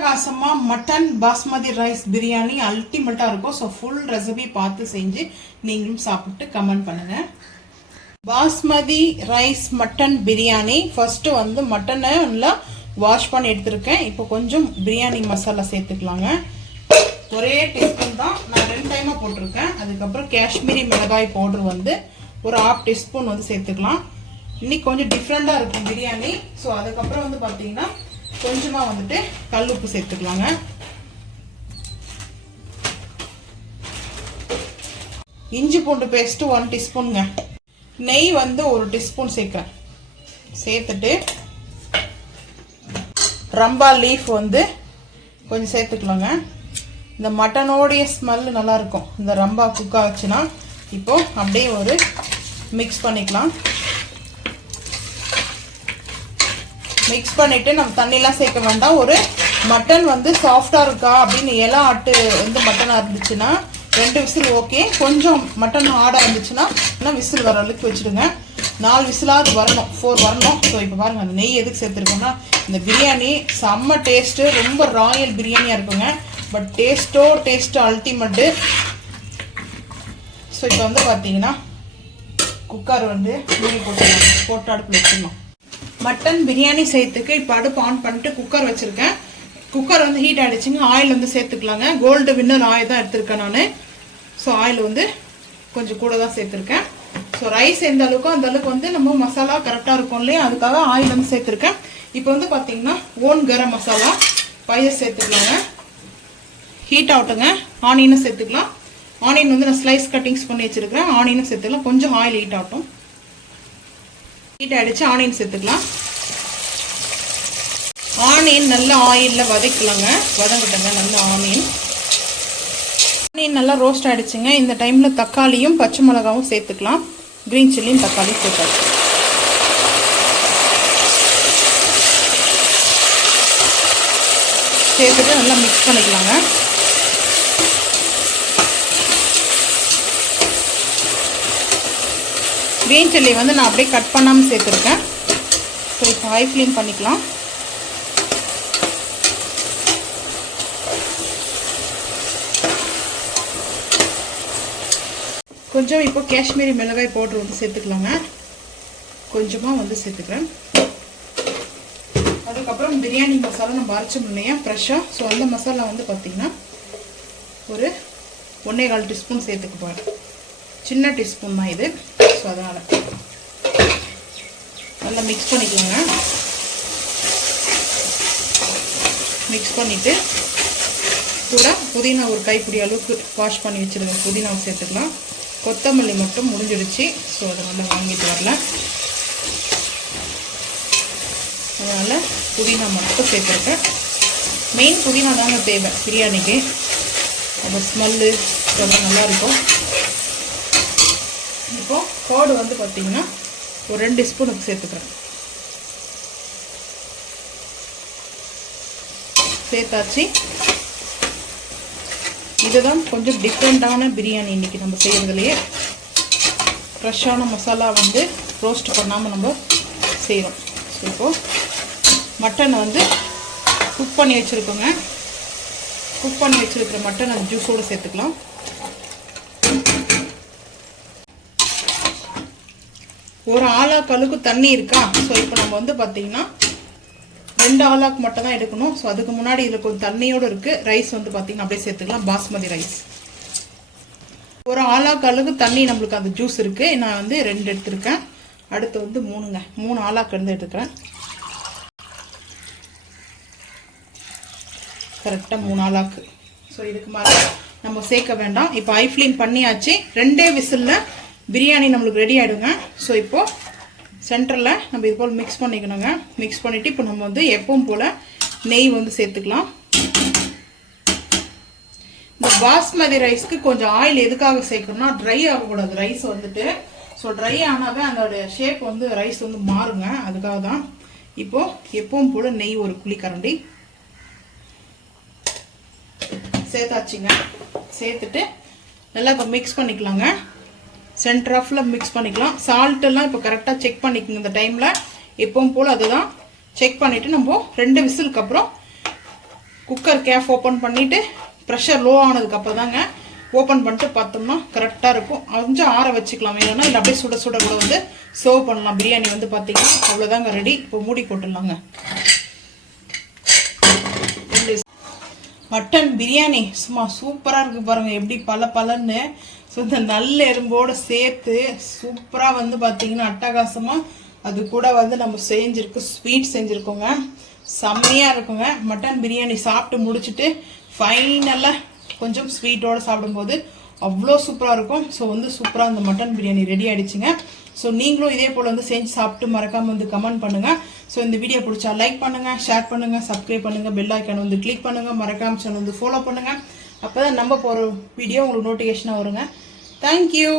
அட்டகாசமாக mutton basmati rice biryani அல்டிமேட்டாக இருக்கும். ஸோ ஃபுல் ரெசிபி பார்த்து செஞ்சு நீங்களும் சாப்பிட்டு கமெண்ட் பண்ணுங்கள். Basmati rice mutton biryani first வந்து மட்டனை நல்லா வாஷ் பண்ணி எடுத்துருக்கேன். இப்போ கொஞ்சம் பிரியாணி மசாலா சேர்த்துக்கலாங்க. ஒரே டீஸ்பூன் தான், நான் 2 டைமாக போட்டிருக்கேன். அதுக்கப்புறம் காஷ்மீரி மிளகாய் பவுடர் வந்து ஒரு 1/2 டீஸ்பூன் வந்து சேர்த்துக்கலாம். இன்னைக்கு கொஞ்சம் டிஃப்ரெண்ட்டாக இருக்கும் பிரியாணி. ஸோ அதுக்கப்புறம் வந்து பார்த்தீங்கன்னா கொஞ்சமாக வந்துட்டு கல் உப்பு சேர்த்துக்கலாங்க. இஞ்சி பூண்டு பேஸ்ட்டு 1 டீஸ்பூனுங்க. நெய் வந்து 1 டீஸ்பூன் சேர்க்குறேன். சேர்த்துட்டு ரம்பா லீஃப் வந்து கொஞ்சம் சேர்த்துக்கலாங்க. இந்த மட்டனோடைய ஸ்மெல் நல்லாயிருக்கும் இந்த ரம்பா குக் ஆச்சுன்னா. இப்போது அப்படியே ஒரு மிக்ஸ் பண்ணிக்கலாம். மிக்ஸ் பண்ணிவிட்டு நம்ம தண்ணிலாம் சேர்க்க வேண்டாம். ஒரு மட்டன் வந்து சாஃப்டாக இருக்கா அப்படின்னு இலை ஆட்டு வந்து மட்டனாக இருந்துச்சுன்னா 2 விசில் ஓகே. கொஞ்சம் மட்டன் ஹார்டாக இருந்துச்சுன்னா இன்னும் விசில் வர அளவுக்கு வச்சுடுங்க. 4 விசிலாவது வரணும், 4 வரணும். ஸோ இப்போ பாருங்கள் அந்த நெய் எதுக்கு சேர்த்துருக்கோன்னா இந்த பிரியாணி செம்ம டேஸ்ட்டு, ரொம்ப ராயல் பிரியாணியாக இருக்குங்க. But taste ultimate. ஸோ இப்போ வந்து பார்த்தீங்கன்னா குக்கர் வந்து மூடி போட்டு அடுப்பில் வச்சிடணும். மட்டன் பிரியாணி செய்யறதுக்கு இப்போ அடுப்பு ஆன் பண்ணிட்டு குக்கர் வச்சுருக்கேன். குக்கர் வந்து ஹீட் ஆகிடுச்சுங்க. ஆயில் வந்து சேர்த்துக்கலாங்க. கோல்டு வின்னர் ஆயில் தான் எடுத்திருக்கேன் நான். ஸோ ஆயில் வந்து கொஞ்சம் கூட தான் சேர்த்துருக்கேன். ஸோ ரைஸ் எந்த அளவுக்கோ அந்த அளவுக்கு வந்து நம்ம மசாலா கரெக்டாக இருக்கும் இல்லையா, அதுக்காக ஆயில் வந்து சேர்த்துருக்கேன். இப்போ வந்து பார்த்தீங்கன்னா ஓன் கரம் மசாலா பையஸ் சேர்த்துக்கலாங்க. ஹீட் ஆகட்டுங்க. ஆனியனும் சேர்த்துக்கலாம். ஆனியன் வந்து நான் ஸ்லைஸ் கட்டிங்ஸ் பண்ணி வச்சுருக்கிறேன். ஆனியனும் சேர்த்துக்கலாம். கொஞ்சம் ஆயில் ஹீட் ஆகட்டும். ஹீட் ஆகிடுச்சு. ஆனியன் சேர்த்துக்கலாம். ஆனியன் நல்லா ஆயிலில் வதக்கலாங்க. வதங்கிட்டங்க நல்லா ஆனியன் நல்லா ரோஸ்ட் ஆகிடுச்சுங்க. இந்த டைமில் தக்காளியும் பச்சை மிளகாவும் சேர்த்துக்கலாம். க்ரீன் சில்லியும் தக்காளியும் சேர்த்தாச்சு. சேர்த்துட்டு நல்லா மிக்ஸ் பண்ணிக்கலாங்க. க்ரீன் சில்லி வந்து நான் அப்படியே கட் பண்ணாமல் சேர்த்துருக்கேன். ஸோ இப்போ ஹை ஃப்ளேம் பண்ணிக்கலாம். கொஞ்சம் இப்போ காஷ்மீரி மிளகாய் பவுடர் வந்து சேர்த்துக்கலாங்க. கொஞ்சமாக வந்து சேர்த்துக்கிறேன். அதுக்கப்புறம் பிரியாணி மசாலா நம்ம அரைச்சோம் இல்லையா ஃப்ரெஷ்ஷாக. ஸோ அந்த மசாலா வந்து பார்த்திங்கன்னா ஒரு 1.25 டீஸ்பூன் சேர்த்துக்க போகிறேன். சின்ன டீஸ்பூன் தான் இது. ஸோ அதனால் நல்லா மிக்ஸ் பண்ணிக்கோங்க. மிக்ஸ் பண்ணிவிட்டு கூட புதினா ஒரு கைப்பிடி அளவுக்கு வாஷ் பண்ணி வச்சுருங்க. புதினாவை சேர்த்துக்கலாம். கொத்தமல்லி மட்டும் முடிஞ்சிடுச்சு. ஸோ அதை நல்லா வாங்கிட்டு வரல, அதனால் புதினா மட்டும் சேர்த்துருக்கேன். மெயின் புதினா தாங்க தேவை பிரியாணிக்கு. அந்த ஸ்மெல்லு இதெல்லாம் நல்லாயிருக்கும். இப்போது கோடு வந்து பார்த்திங்கன்னா ஒரு 2 ஸ்பூனுக்கு சேர்த்துக்கிறேன். சேர்த்தாச்சு. இதுதான் கொஞ்சம் டிஃப்ரெண்ட்டான பிரியாணி இன்றைக்கி நம்ம செய்கிறதுலையே. ஃப்ரெஷ்ஷான மசாலா வந்து ரோஸ்ட் பண்ணாமல் நம்ம செய்கிறோம். ஸோ இப்போது மட்டனை வந்து குக் பண்ணி வச்சுருக்கோங்க. குக் பண்ணி வச்சுருக்கிற மட்டன் அந்த ஜூஸோடு சேர்த்துக்கலாம். ஒரு ஆளாக்கு அளவுக்கு தண்ணி இருக்கா. ஸோ இப்போ நம்ம வந்து பார்த்திங்கன்னா 2 ஆளாக்கு மட்டும் தான் எடுக்கணும். ஸோ அதுக்கு முன்னாடி இதில் கொஞ்சம் தண்ணியோடு இருக்குது. ரைஸ் வந்து பார்த்திங்கன்னா அப்படியே சேர்த்துக்கலாம். பாஸ்மதி ரைஸ் ஒரு ஆளாக்கு அளவுக்கு தண்ணி நம்மளுக்கு அந்த ஜூஸ் இருக்குது. நான் வந்து 2 எடுத்துருக்கேன். அடுத்து வந்து 3 ஆளாக்கு இருந்து எடுத்துக்கிறேன். கரெக்டாக 3 ஆளாக்கு. ஸோ இதுக்கு மேலே நம்ம சேர்க்க வேண்டாம். இப்போ ஹை ஃப்ளேம் பண்ணியாச்சு. 2 விசிலில் பிரியாணி நம்மளுக்கு ரெடி ஆகிடுங்க. ஸோ இப்போது சென்டரில் நம்ம இது போல் மிக்ஸ் பண்ணிக்கணுங்க. மிக்ஸ் பண்ணிவிட்டு இப்போ நம்ம வந்து எப்பவும் போல் நெய் வந்து சேர்த்துக்கலாம். இந்த பாஸ்மதி ரைஸ்க்கு கொஞ்சம் ஆயில் எதுக்காக சேர்க்கணும்னா ட்ரை ஆகக்கூடாது ரைஸ் வந்துட்டு. ஸோ ட்ரை ஆனாவே அதோடைய ஷேப் வந்து ரைஸ் வந்து மாறுங்க. அதுக்காக தான். இப்போது எப்பவும் போல் நெய் ஒரு குழிக்கரண்டி சேர்த்தாச்சுங்க. சேர்த்துட்டு நல்லா இப்போ மிக்ஸ் பண்ணிக்கலாங்க. சென்டர் ஆஃபில் மிக்ஸ் பண்ணிக்கலாம். சால்ட்டெல்லாம் இப்போ கரெக்டாக செக் பண்ணிக்கோங்க. இந்த டைமில் எப்பவும் போல் அதுதான் செக் பண்ணிவிட்டு நம்ம 2 விசிலுக்கு அப்புறம் குக்கர் கேப் ஓப்பன் பண்ணிவிட்டு ப்ரெஷர் லோ ஆனதுக்கு அப்புறம் தாங்க ஓப்பன் பண்ணிட்டு பார்த்தோம்னா கரெக்டாக இருக்கும். கொஞ்சம் ஆற வச்சுக்கலாம் வேணும்னா, இல்லை அப்படியே சுட சுட கூட வந்து சர்வ் பண்ணலாம். பிரியாணி வந்து பார்த்தீங்கன்னா அவ்வளோதாங்க ரெடி. இப்போ மூடி போட்டுடலாங்க. மட்டன் பிரியாணி சும்மா சூப்பராக இருக்குது பாருங்கள், எப்படி பலன்னு. ஸோ இந்த நல்ல எறும்போடு சேர்த்து சூப்பராக வந்து பார்த்தீங்கன்னா அட்டகாசமாக அது கூட வந்து நம்ம ஸ்வீட் செஞ்சுருக்கோங்க. செம்மையாக இருக்குங்க. மட்டன் பிரியாணி சாப்பிட்டு முடிச்சுட்டு ஃபைனலாக கொஞ்சம் ஸ்வீட்டோடு சாப்பிடும்போது அவ்வளோ சூப்பராக இருக்கும். ஸோ வந்து சூப்பராக அந்த மட்டன் பிரியாணி ரெடி ஆகிடுச்சுங்க. ஸோ நீங்களும் இதே போல் வந்து செஞ்சு சாப்பிட்டு மறக்காமல் வந்து கமெண்ட் பண்ணுங்கள். ஸோ இந்த வீடியோ பிடிச்சா லைக் பண்ணுங்கள், ஷேர் பண்ணுங்கள், சப்ஸ்கிரைப் பண்ணுங்கள், பெல் ஐக்கான் வந்து கிளிக் பண்ணுங்கள், மறக்காமல் சேனல் வந்து ஃபாலோ பண்ணுங்கள். அப்போ தான் நம்ம போகிற வீடியோ உங்களுக்கு நோட்டிஃபிகேஷனாக வருங்க. தேங்க்யூ.